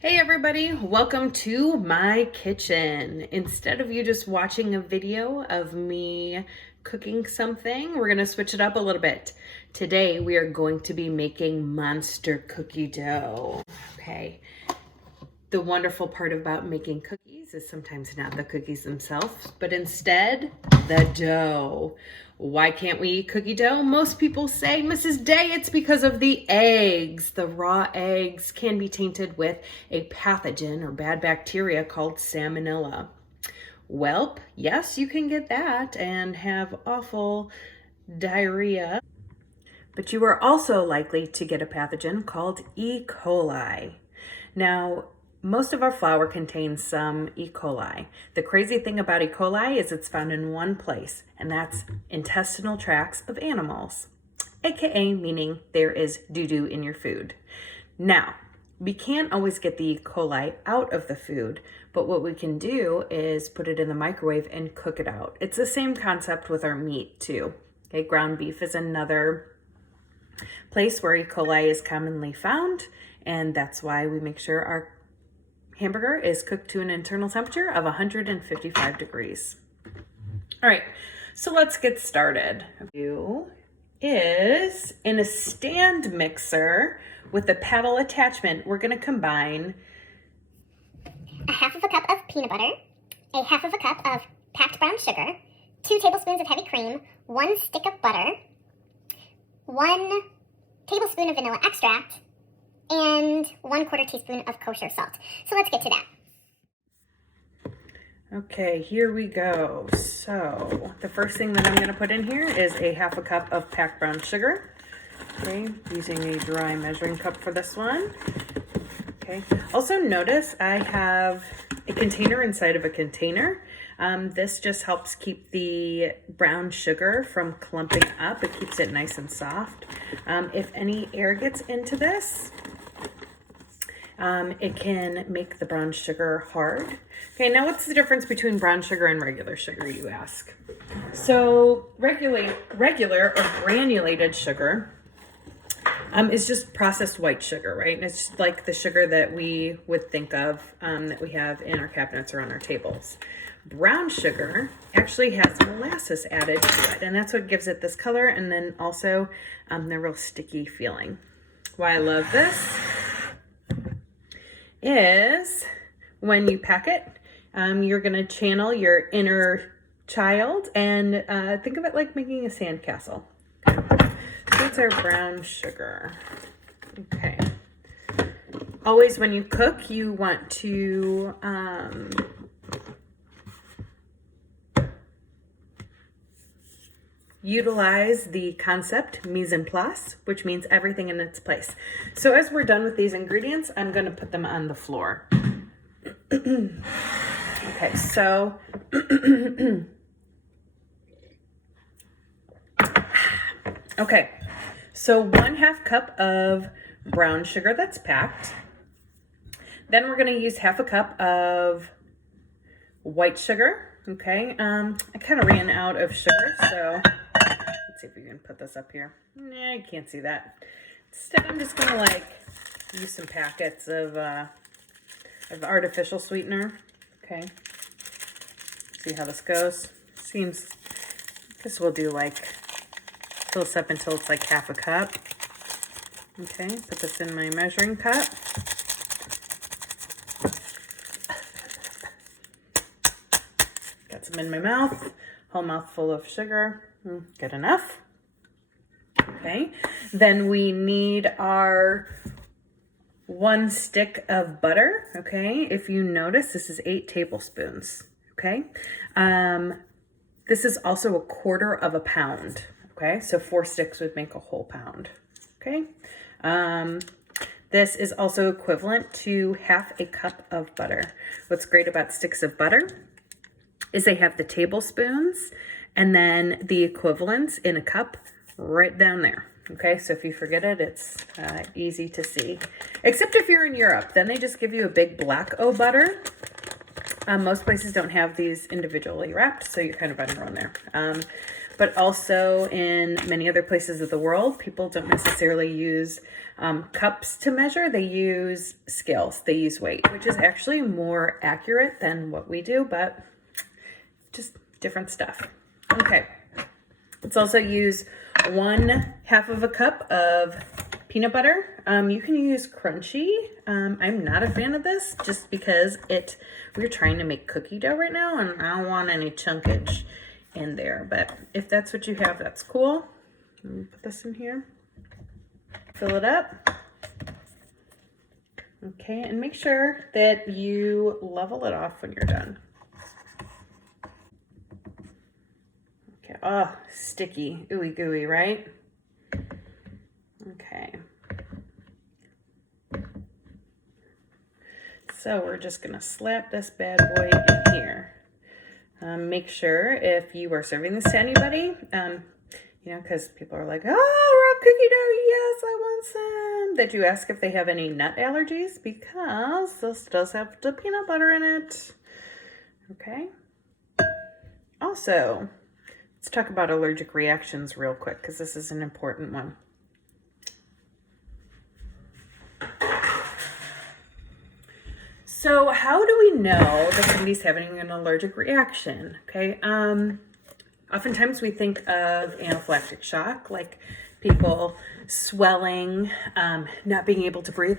Hey everybody, welcome to my kitchen. Instead of you just watching a video of me cooking something, we're gonna switch it up a little bit. Today we are going to be making monster cookie dough. Okay. The wonderful part about making cookies is sometimes not the cookies themselves, but instead the dough. Why can't we eat cookie dough? Most people say, Mrs. Day, it's because of the eggs. The raw eggs can be tainted with a pathogen or bad bacteria called salmonella. Well, yes, you can get that and have awful diarrhea, but you are also likely to get a pathogen called E. coli. Now, most of our flour contains some E. coli. The crazy thing about E. coli is it's found in one place, and that's intestinal tracts of animals, aka meaning there is doo-doo in your food. Now, we can't always get the E. coli out of the food, but what we can do is put it in the microwave and cook it out. It's the same concept with our meat too. Okay, ground beef is another place where E. coli is commonly found, and that's why we make sure our hamburger is cooked to an internal temperature of 155 degrees. All right, so let's get started. Is in a stand mixer with a paddle attachment, we're going to combine a half of a cup of peanut butter, a half of a cup of packed brown sugar, 2 tablespoons of heavy cream, 1 stick of butter, 1 tablespoon of vanilla extract, and 1/4 teaspoon of kosher salt. So let's get to that. Okay, here we go. So the first thing that I'm going to put in here is a half a cup of packed brown sugar. Okay, using a dry measuring cup for this one. Okay, also notice I have a container inside of a container. This just helps keep the brown sugar from clumping up. It keeps it nice and soft. If any air gets into this, it can make the brown sugar hard. Okay, now what's the difference between brown sugar and regular sugar, you ask? So regular or granulated sugar is just processed white sugar, right? And it's like the sugar that we would think of that we have in our cabinets or on our tables. Brown sugar actually has molasses added to it, and that's what gives it this color, and then also the real sticky feeling. Why I love this is when you pack it, you're going to channel your inner child and think of it like making a sandcastle. Okay. So that's our brown sugar. Okay. Always when you cook, you want to utilize the concept mise en place, which means everything in its place. So as we're done with these ingredients, I'm going to put them on the floor. Okay, so okay, so 1/2 cup of brown sugar that's packed. Then we're going to use 1/2 cup of white sugar. Okay, I kind of ran out of sugar, so let's see if we can put this up here. Nah, I can't see that. Instead, I'm just going to use some packets of artificial sweetener. Okay, see how this goes. I guess we'll do fill this up until it's like 1/2 cup. Okay, put this in my measuring cup. Got some in my mouth, whole mouthful of sugar. Good enough. Okay, then we need our 1 stick of butter. Okay, if you notice, this is 8 tablespoons. Okay, this is also 1/4 pound. Okay, so 4 sticks would make a whole pound. Okay, this is also equivalent to 1/2 cup of butter. What's great about sticks of butter is they have the tablespoons and then the equivalents in a cup right down there. Okay, so if you forget it, it's easy to see. Except if you're in Europe, then they just give you a big black O butter. Most places don't have these individually wrapped, so you're kind of on your own there. but also in many other places of the world, people don't necessarily use cups to measure. They use scales, they use weight, which is actually more accurate than what we do, but just different stuff. Okay, let's also use 1/2 of a cup of peanut butter. You can use crunchy. I'm not a fan of this just because we're trying to make cookie dough right now and I don't want any chunkage in there, but if that's what you have, that's cool. Let me put this in here. Fill it up. Okay, and make sure that you level it off when you're done. Okay, oh, sticky, ooey gooey, right? Okay. So we're just gonna slap this bad boy in here. Make sure if you are serving this to anybody, you know, because people are like, oh, raw cookie dough, yes, I want some. That you ask if they have any nut allergies because this does have the peanut butter in it. Okay. Also, let's talk about allergic reactions real quick because this is an important one. So how do we know that somebody's having an allergic reaction? Okay, oftentimes we think of anaphylactic shock, like people swelling, not being able to breathe,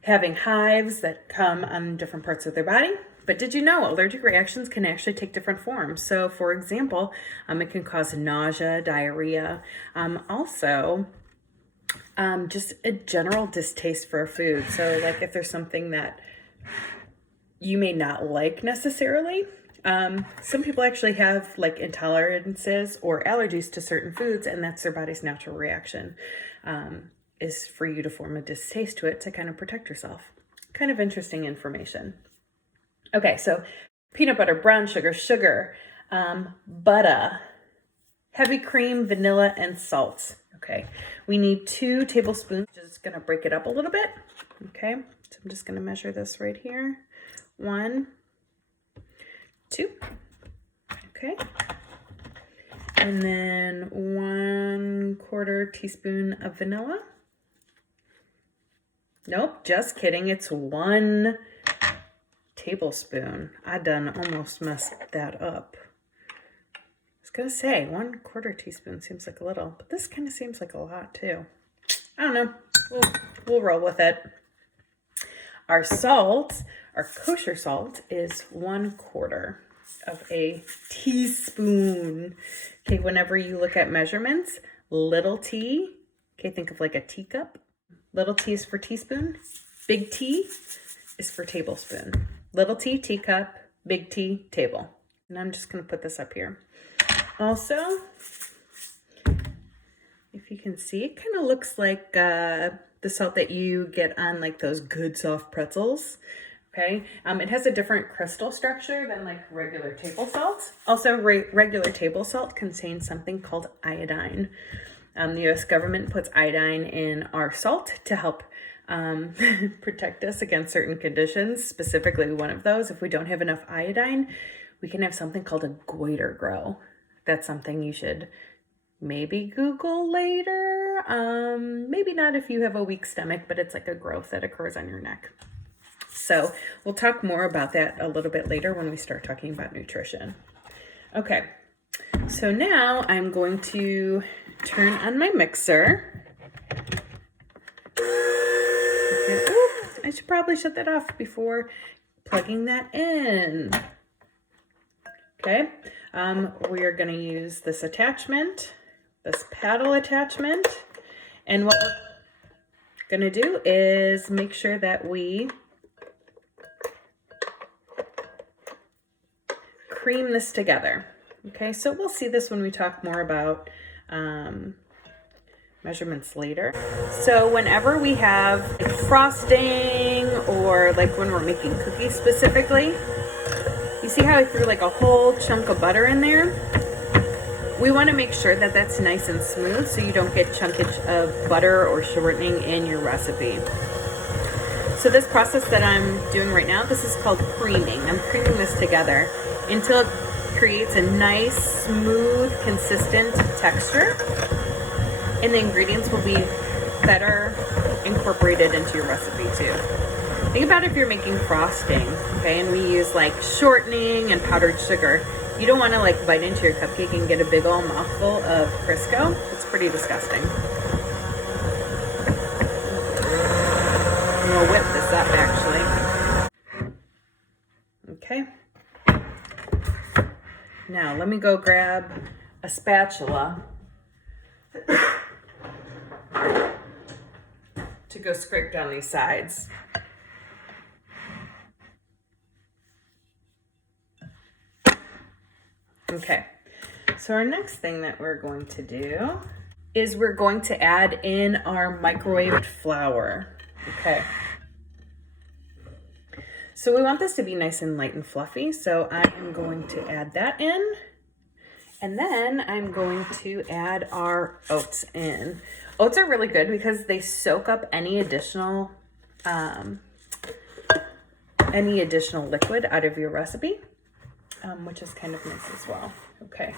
having hives that come on different parts of their body. But did you know allergic reactions can actually take different forms? So for example, it can cause nausea, diarrhea, also just a general distaste for a food. So like if there's something that you may not like necessarily. Some people actually have like intolerances or allergies to certain foods, and that's their body's natural reaction, is for you to form a distaste to it to kind of protect yourself. Kind of interesting information. Okay, so peanut butter, brown sugar, butter, heavy cream, vanilla, and salt. Okay, we need 2 tablespoons. Just gonna break it up a little bit. Okay, so I'm just gonna measure this right here. 1, 2, okay. And then 1/4 teaspoon of vanilla. Nope, just kidding. It's 1 tablespoon. I done almost messed that up. I was gonna say 1/4 teaspoon seems like a little, but this kind of seems like a lot too. I don't know. We'll roll with it. Our salt, our kosher salt, is 1/4 of a teaspoon. Okay, whenever you look at measurements, little t, okay, think of like a teacup. Little t is for teaspoon. Big T is for tablespoon. Little t, teacup. Big T, table. And I'm just going to put this up here. Also, if you can see, it kind of looks like the salt that you get on like those good soft pretzels. Okay, it has a different crystal structure than like regular table salt. Also, regular table salt contains something called iodine. The U.S. government puts iodine in our salt to help protect us against certain conditions, specifically one of those. If we don't have enough iodine, we can have something called a goiter grow. That's something you should maybe Google later. Maybe not if you have a weak stomach, but it's like a growth that occurs on your neck. So we'll talk more about that a little bit later when we start talking about nutrition. Okay, so now I'm going to turn on my mixer. Okay. Ooh, I should probably shut that off before plugging that in. Okay, we are going to use this attachment, this paddle attachment, and what we're going to do is make sure that we cream this together. Okay, so we'll see this when we talk more about measurements later. So whenever we have like frosting or like when we're making cookies specifically, you see how I threw like a whole chunk of butter in there? We want to make sure that that's nice and smooth so you don't get chunkage of butter or shortening in your recipe. So this process that I'm doing right now, this is called creaming. I'm creaming this together until it creates a nice, smooth, consistent texture, and the ingredients will be better incorporated into your recipe too. Think about if you're making frosting, okay, and we use like shortening and powdered sugar. You don't want to like bite into your cupcake and get a big old mouthful of Crisco. It's pretty disgusting. I'm gonna whip this up actually. Okay. Now let me go grab a spatula to go scrape down these sides. Okay, so our next thing that we're going to do is we're going to add in our microwaved flour. Okay. So we want this to be nice and light and fluffy, so I am going to add that in. And then I'm going to add our oats in. Oats are really good because they soak up any additional liquid out of your recipe, which is kind of nice as well. Okay,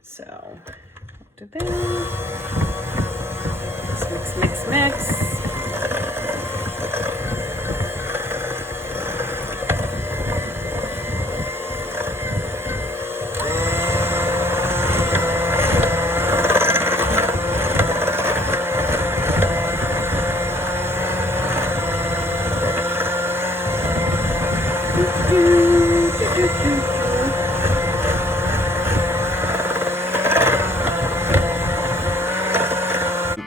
so do this. Mix, mix, mix.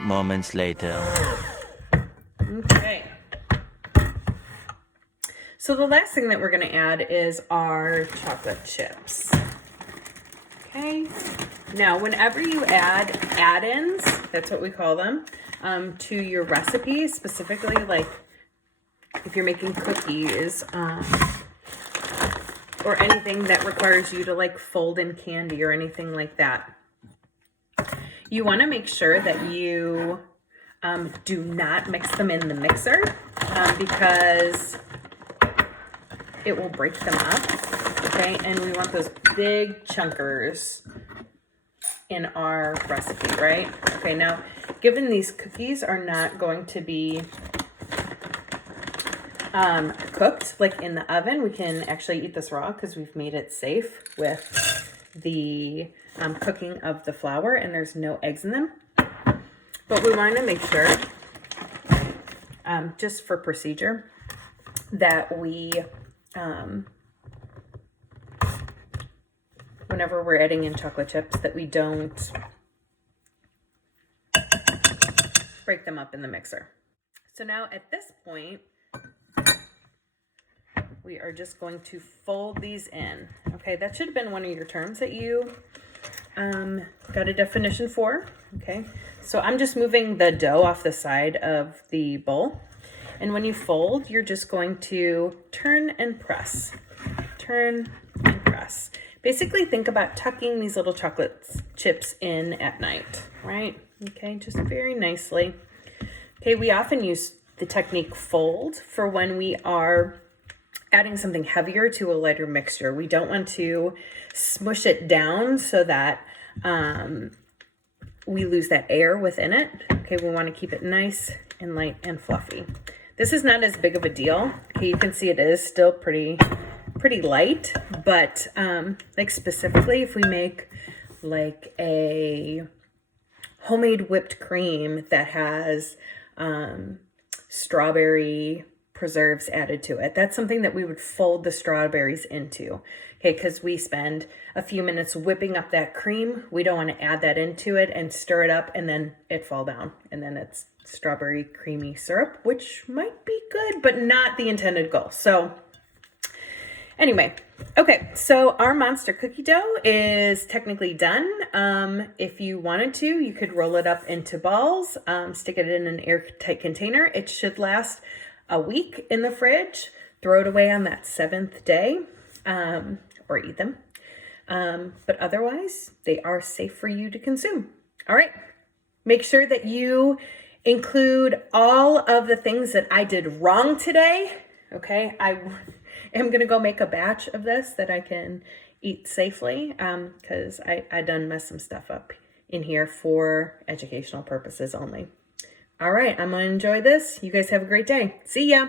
Moments later. Okay. So the last thing that we're going to add is our chocolate chips. Okay. Now, whenever you add add-ins, that's what we call them, to your recipe, specifically like if you're making cookies, or anything that requires you to like fold in candy or anything like that, you want to make sure that you do not mix them in the mixer because it will break them up, okay? And we want those big chunkers in our recipe, right? Okay, now, given these cookies are not going to be cooked like in the oven, we can actually eat this raw because we've made it safe with the cooking of the flour and there's no eggs in them. But we want to make sure, just for procedure, that we, whenever we're adding in chocolate chips, that we don't break them up in the mixer. So now at this point, we are just going to fold these in. Okay, that should have been one of your terms that you got a definition for. Okay, so I'm just moving the dough off the side of the bowl. And when you fold, you're just going to turn and press. Turn and press. Basically, think about tucking these little chocolate chips in at night, right? Okay, just very nicely. Okay, we often use the technique fold for when we are adding something heavier to a lighter mixture. We don't want to smush it down so that we lose that air within it. Okay, we want to keep it nice and light and fluffy. This is not as big of a deal. Okay, you can see it is still pretty light, but like specifically if we make like a homemade whipped cream that has strawberry preserves added to it, that's something that we would fold the strawberries into. Okay, because we spend a few minutes whipping up that cream. We don't want to add that into it and stir it up and then it fall down. And then it's strawberry creamy syrup, which might be good, but not the intended goal. So anyway, okay, so our monster cookie dough is technically done. If you wanted to, you could roll it up into balls, stick it in an airtight container. It should last a week in the fridge. Throw it away on that 7th day, or eat them. But otherwise, they are safe for you to consume. All right, make sure that you include all of the things that I did wrong today. Okay, I am gonna go make a batch of this that I can eat safely, because I done mess some stuff up in here for educational purposes only. All right, I'm gonna enjoy this. You guys have a great day. See ya.